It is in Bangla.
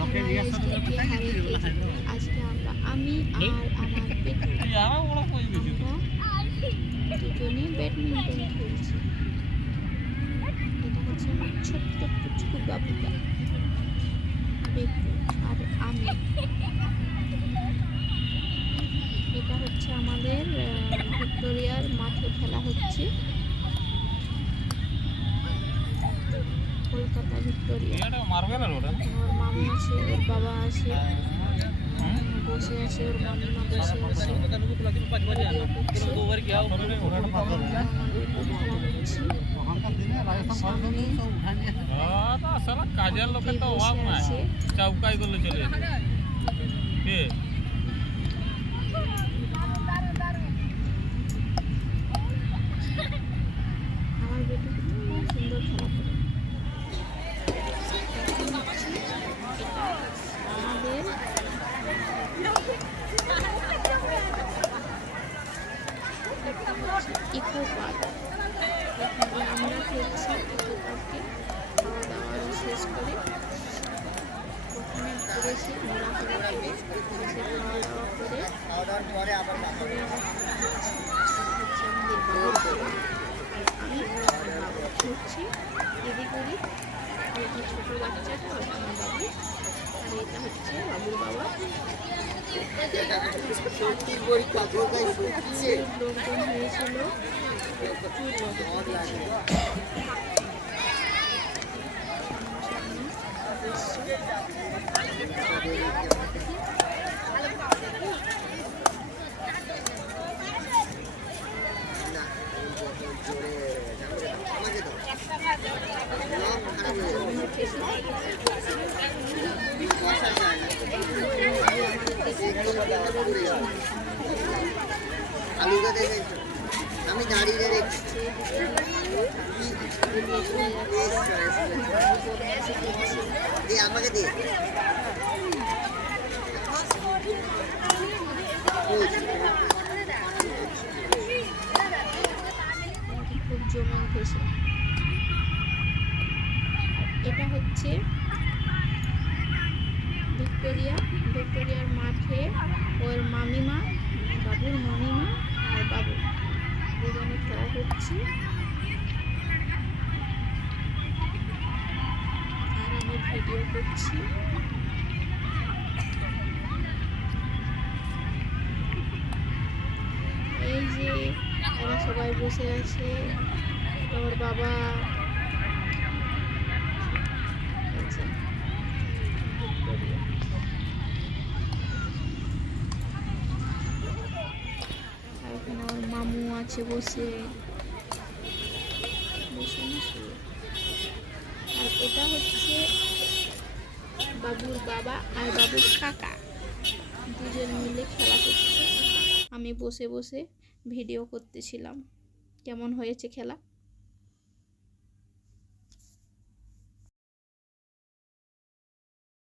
আজকে হারিয়ে গেছি। আজকে আমরা আমি আর আমার দুজনে ব্যাডমিন্টন খেলছি। এটা হচ্ছে আমার ছোট্ট পুচকু বাবুটা আর আমি। এটা হচ্ছে আমাদের আহ, ভিক্টোরিয়ার মাঠে খেলা হচ্ছে কলকাতা ভিক্টোরিয়া। ওটা ওর মামু আছে ওর বাবা আছে বসে আছে ওর মামিমা বসে। আছে সামনে কাজের লোকের তো অভাব নাই। আছে। চৌকাই চলে যাবে কে আমার বেটি খুব সুন্দর খেলা করে এটা আমাদের ইকো পার্ক এখানে আমরা খেলছি ইকো পার্কে খাওয়া দাওয়া শেষ করে এসে খাওয়া দাওয়া করে তারপরে হচ্ছে আমাদের বাবুর বাবা। আমি বাবু ঘুরছি দিদি করি ছোটো বাচ্চাটা আমার বাবু। আর এটা হচ্ছে বাবুর বাবা। লোকজন হয়েছিল। প্রচুর লোকজন আমি দাঁড়িয়ে দেখছি দে আমাকে দে জমে উঠেছে এটা হচ্ছে ভিক্টোরিয়া। ভিক্টোরিয়ার মাঠে ওর মামিমা, বাবুর মামিমা আর বাবু। দুজনে খেলা করছে। আর আমি ভিডিও করছি। এই যে এরা সবাই বসে আছে। ওর বাবা আছে, এখানে আমার মামু আছে বসে। বসে আর এটা হচ্ছে বাবুর বাবা আর বাবুর কাকা। দুজন মিলে খেলা করছে। আমি বসে বসে ভিডিও করতেছিলাম। কেমন হয়েছে খেলা?